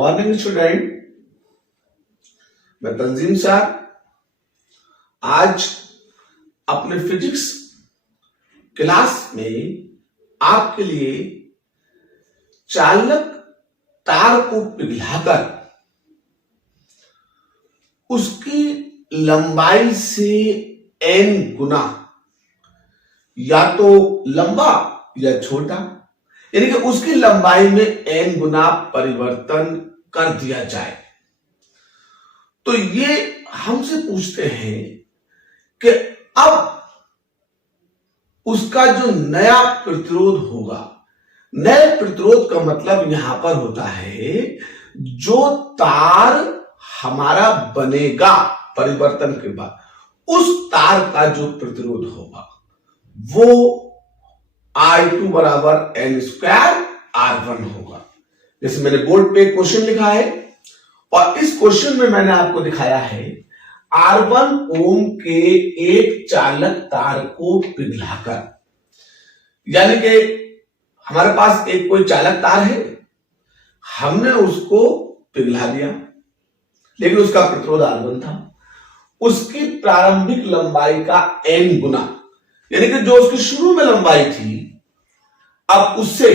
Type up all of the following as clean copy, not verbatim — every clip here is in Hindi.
मॉर्निंग स्टूडेंट, मैं तंजीम सर आज अपने फिजिक्स क्लास में आपके लिए चालक तार को पिघलाकर उसकी लंबाई से n गुना या तो लंबा या छोटा, यानी कि उसकी लंबाई में n गुना परिवर्तन कर दिया जाए। तो ये हमसे पूछते हैं कि अब उसका जो नया प्रतिरोध होगा, नए प्रतिरोध का मतलब यहां पर होता है जो तार हमारा बनेगा परिवर्तन के बाद, उस तार का जो प्रतिरोध होगा वो I2 बराबर n स्क्वायर R1 होगा। जैसे मैंने बोर्ड पे क्वेश्चन लिखा है और इस क्वेश्चन में मैंने आपको दिखाया है R1 ओम के एक चालक तार को पिघलाकर, यानी कि हमारे पास एक कोई चालक तार है, हमने उसको पिघला दिया, लेकिन उसका प्रतिरोध R1 था। उसकी प्रारंभिक लंबाई का n गुना, यानी कि जो उसकी शुरू में लंबाई थी, अब उससे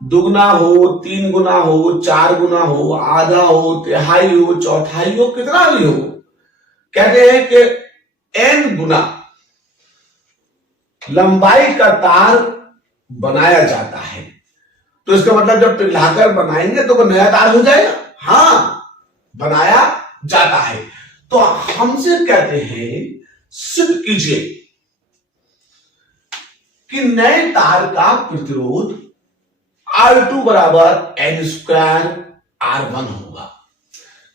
दुगना हो, 3 गुना हो, 4 गुना हो, आधा हो, तिहाई हो, चौथाई हो, कितना भी हो, कहते हैं कि n गुना लंबाई का तार बनाया जाता है। तो इसका मतलब जब पिघलाकर बनाएंगे तो वो नया तार हो जाएगा। हाँ, बनाया जाता है। तो हमसे कहते हैं सिद्ध कीजिए कि नए तार का प्रतिरोध R2 बराबर n स्क्वायर R1 होगा।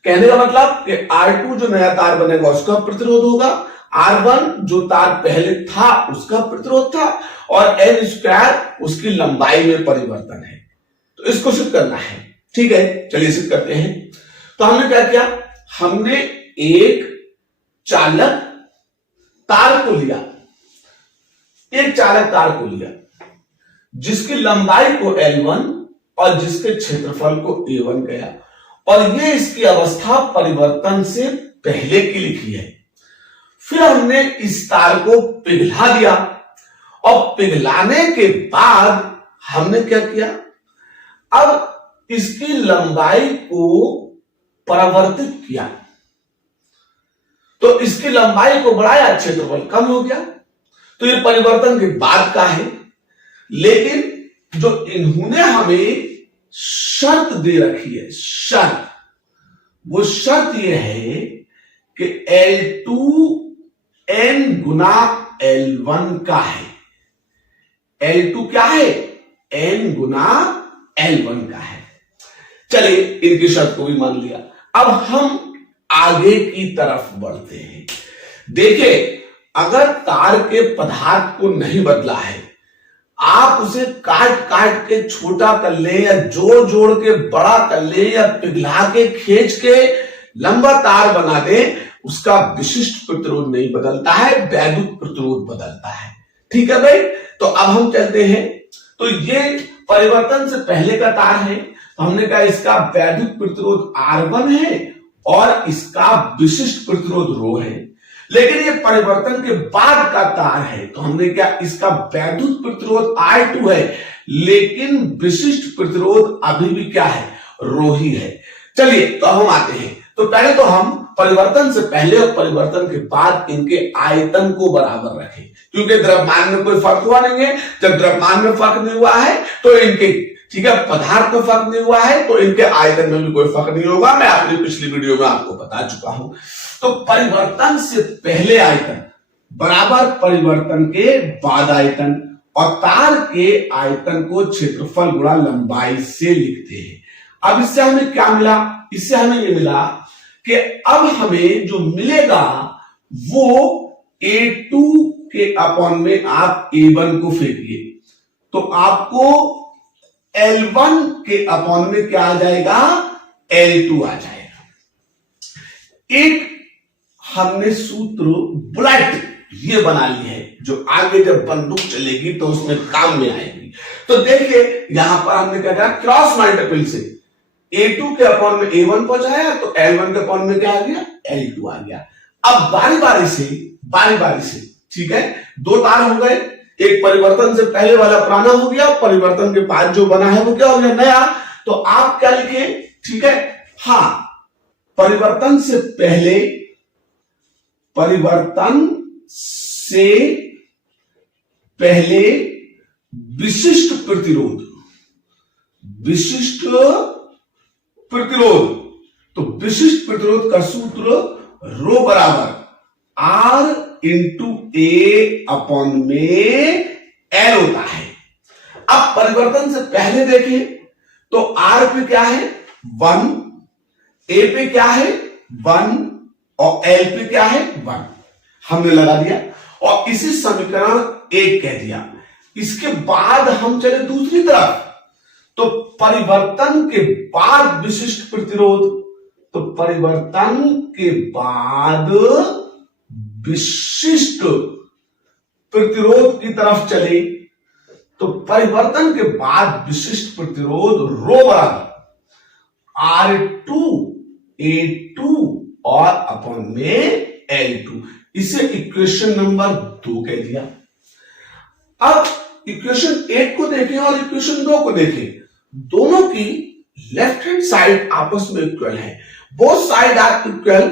कहने का मतलब कि R2 जो नया तार बनेगा उसका प्रतिरोध होगा, R1 जो तार पहले था उसका प्रतिरोध था, और n स्क्वायर उसकी लंबाई में परिवर्तन है। तो इसको सिद्ध करना है। ठीक है, चलिए सिद्ध करते हैं। तो हमने क्या किया, हमने एक चालक तार को लिया, एक चालक तार को लिया जिसकी लंबाई को L1 और जिसके क्षेत्रफल को A1 गया, और ये इसकी अवस्था परिवर्तन से पहले की लिखी है। फिर हमने इस तार को पिघला दिया और पिघलाने के बाद हमने क्या किया, अब इसकी लंबाई को परिवर्तित किया, तो इसकी लंबाई को बढ़ाया, क्षेत्रफल कम हो गया। तो ये परिवर्तन के बाद का है, लेकिन जो इन्होंने हमें शर्त दे रखी है, शर्त, वो शर्त ये है कि L2 n गुना L1 का है। L2 क्या है, n गुना L1 का है। चलिए, इनकी शर्त को भी मान लिया। अब हम आगे की तरफ बढ़ते हैं। देखिए, अगर तार के पदार्थ को नहीं बदला है, आप उसे काट काट के छोटा कर ले या जोड़ जोड़ के बड़ा कर ले या पिघला के खींच के लंबा तार बना दे, उसका विशिष्ट प्रतिरोध नहीं बदलता है, वैद्युत प्रतिरोध बदलता है। ठीक है भाई, तो अब हम चलते हैं। तो ये परिवर्तन से पहले का तार है, तो हमने कहा इसका वैद्युत प्रतिरोध R1 है और इसका विशिष्ट प्रतिरोध ρ है। लेकिन ये परिवर्तन के बाद का तार है, तो हमने क्या, इसका वैद्युत प्रतिरोध I2 है, लेकिन विशिष्ट प्रतिरोध अभी भी क्या है, ρ ही है। चलिए, तो अब हम आते हैं। तो पहले तो हम परिवर्तन से पहले और परिवर्तन के बाद इनके आयतन को बराबर रखें, क्योंकि द्रव्यमान में कोई फर्क हुआ नहीं है। जब द्रव्यमान में फर्क नहीं हुआ है तो इनके, ठीक है, पदार्थ में फर्क नहीं हुआ है तो इनके आयतन में भी कोई फर्क नहीं होगा। मैं अपनी पिछली वीडियो में आपको बता चुका हूं। तो परिवर्तन से पहले आयतन बराबर परिवर्तन के बाद आयतन, और तार के आयतन को क्षेत्रफल गुणा लंबाई से लिखते हैं। अब इससे हमें क्या मिला, इससे हमें ये मिला कि अब हमें जो मिलेगा वो A2 के अपॉन में आप A1 को फेंकिए, तो आपको L1 के अपॉन में क्या आ जाएगा, L2 आ जाएगा। एक हमने सूत्र बुलेट ये बना ली है, जो आगे जब बंदूक चलेगी तो उसमें काम में आएगी। तो देखिए, यहां पर हमने क्या कहा, क्रॉस मल्टीपल से A2 के अपॉन में A1 पहुंचाया तो L1 के अपॉन में क्या आ गया, L2 आ गया। अब बारी बारी से ठीक है, दो तार हो गए, एक परिवर्तन से पहले वाला पुराना हो गया, परिवर्तन के बाद जो बना है वो क्या हो गया, नया। तो आप क्या लिखे, ठीक है, हाँ, परिवर्तन से पहले विशिष्ट प्रतिरोध, तो विशिष्ट प्रतिरोध का सूत्र रो बराबर R इंटू ए अपॉन में L होता है। अब परिवर्तन से पहले देखें तो R पे क्या है 1, A पे क्या है 1 और L पे क्या है 1, हमने लगा दिया और इसी समीकरण 1 कह दिया। इसके बाद हम चले दूसरी तरफ, तो परिवर्तन के बाद विशिष्ट प्रतिरोध, तो परिवर्तन के बाद विशिष्ट प्रतिरोध की तरफ चले, तो परिवर्तन के बाद विशिष्ट प्रतिरोध रो बराबर R2 A2 और अपॉन में L2, इसे इक्वेशन नंबर 2 कह दिया। अब इक्वेशन 1 को देखें और इक्वेशन 2 को देखें, दोनों की लेफ्ट हैंड साइड आपस में इक्वल है, बोथ साइड आर इक्वल।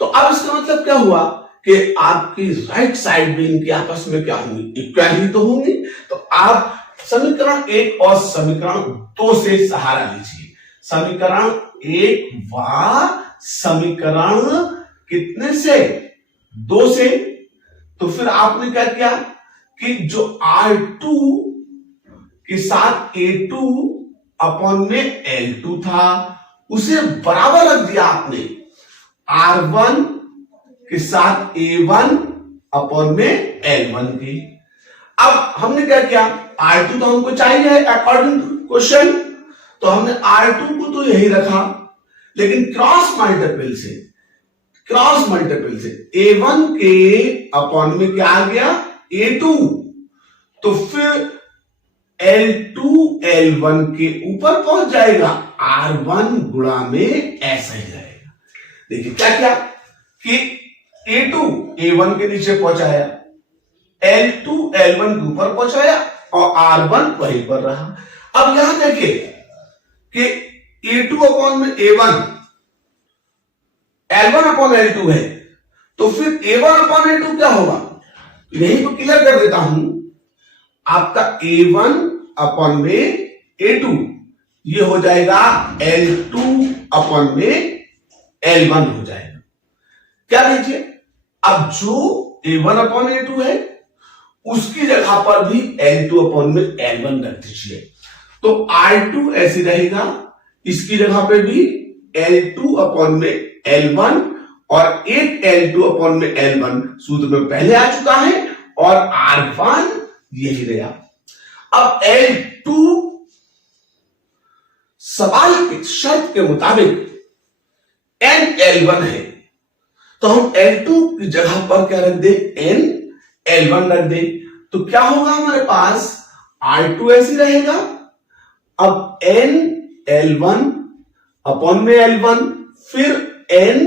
तो अब इसका मतलब क्या हुआ कि आपकी राइट साइड भी इनकी आपस में क्या होंगी, इक्वल ही तो होंगी। तो आप समीकरण 1 और समीकरण 2 से सहारा लीजिए। समीकरण 1 व समीकरण कितने से, 2 से। तो फिर आपने क्या किया कि जो R2 के साथ A2 अपॉन में L2 था उसे बराबर रख दिया आपने R1 के साथ A1 अपॉन में L1 के। अब हमने क्या किया, R2 तो हमको चाहिए अकॉर्डिंग टू क्वेश्चन, तो हमने R2 को तो यही रखा, लेकिन क्रॉस मल्टीपल से A1 के अपॉन में क्या आ गया A2, तो फिर L2 L1 के ऊपर पहुंच जाएगा, R1 गुणा में ऐसा ही रहेगा। देखिए क्या क्या कि A2 A1 के नीचे पहुंचाया, L2 L1 के ऊपर पहुंचाया और R1 वहीं पर रहा। अब यहां देखिए कि A2 अपॉन में A1 L1 अपॉन L2 है, तो फिर A1 अपॉन A2 क्या होगा, यहीं पर क्लियर कर देता हूं। आपका A1 अपॉन में A2 ये हो जाएगा L2 अपॉन में L1 हो जाएगा। क्या लीजिए, अब जो A1 अपॉन A2 है उसकी जगह पर भी L2 अपॉन में L1 रख दीजिए, तो R2 ऐसे रहेगा, इसकी जगह पे भी L2 अपॉन में L1 और एक L2 अपॉन में L1 सूत्र में पहले आ चुका है और R1 यही रहा। अब L2 सवाल की शर्त के मुताबिक N L1 है, तो हम L2 की जगह पर क्या रख दे, N L1 रख दे, तो क्या होगा हमारे पास R2 ऐसी रहेगा। अब N L1 अपॉन में L1 फिर N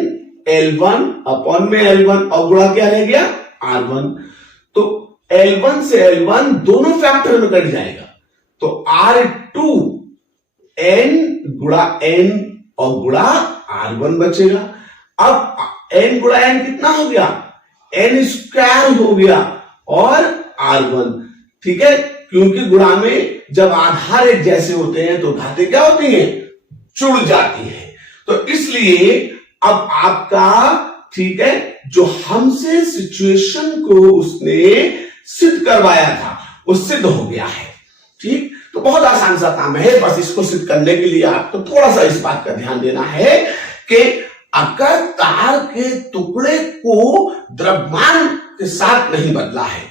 L1 अपॉन में L1 और गुणा क्या रह गया R1, तो L1 से L1 दोनों फैक्टर में कट जाएगा, तो R2 N गुणा N और गुणा R1 बचेगा। अब N गुणा N कितना हो गया, N स्क्वायर हो गया और R1, ठीक है, क्योंकि गुणा में जब आधार एक जैसे होते हैं तो घातें क्या होती हैं, जुड़ जाती हैं। तो इसलिए अब आपका, ठीक है, जो हमसे सिचुएशन को उसने सिद्ध करवाया था वो सिद्ध हो गया है। ठीक, तो बहुत आसान सा काम है, बस इसको सिद्ध करने के लिए आपको थोड़ा सा इस बात का ध्यान देना है कि अगर तार के टुकड़े को द्रव्यमान के साथ नहीं बदला है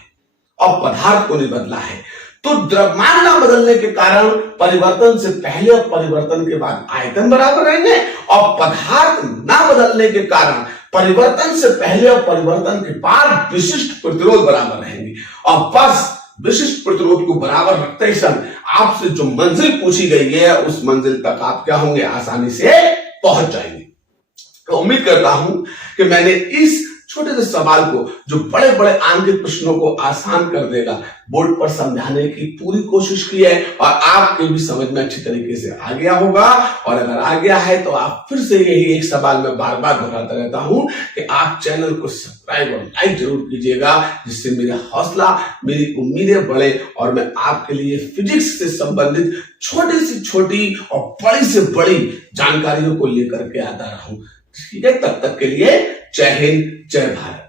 और पदार्थ को नहीं बदला है, तो द्रव्यमान ना बदलने के कारण परिवर्तन से पहले और परिवर्तन के बाद आयतन बराबर रहेंगे, और पदार्थ ना बदलने के कारण परिवर्तन से पहले और परिवर्तन के बाद विशिष्ट प्रतिरोध बराबर रहेंगे। और बस विशिष्ट प्रतिरोध को बराबर रखते ही सन आपसे जो मंजिल पूछी गई है उस मंजिल तक आप क्या होंगे, आसानी से पहुंच जाएंगे। तो उम्मीद करता हूं कि मैंने इस छोटे से सवाल को, जो बड़े बड़े आंतरिक प्रश्नों को आसान कर देगा, बोर्ड पर समझाने की पूरी कोशिश की है और आपके भी समझ में अच्छी तरीके से आ गया होगा। और अगर आ गया है तो आप फिर से यही एक सवाल मैं बार बार दोहराता रहता हूं कि आप चैनल को सब्सक्राइब और लाइक जरूर कीजिएगा, जिससे मेरा हौसला, मेरी उम्मीदें बढ़े और मैं आपके लिए फिजिक्स से संबंधित छोटी से छोटी और बड़ी से बड़ी जानकारियों को लेकर के आता रहूं। ठीक है, तब तक के लिए जय हिंद, जय भारत।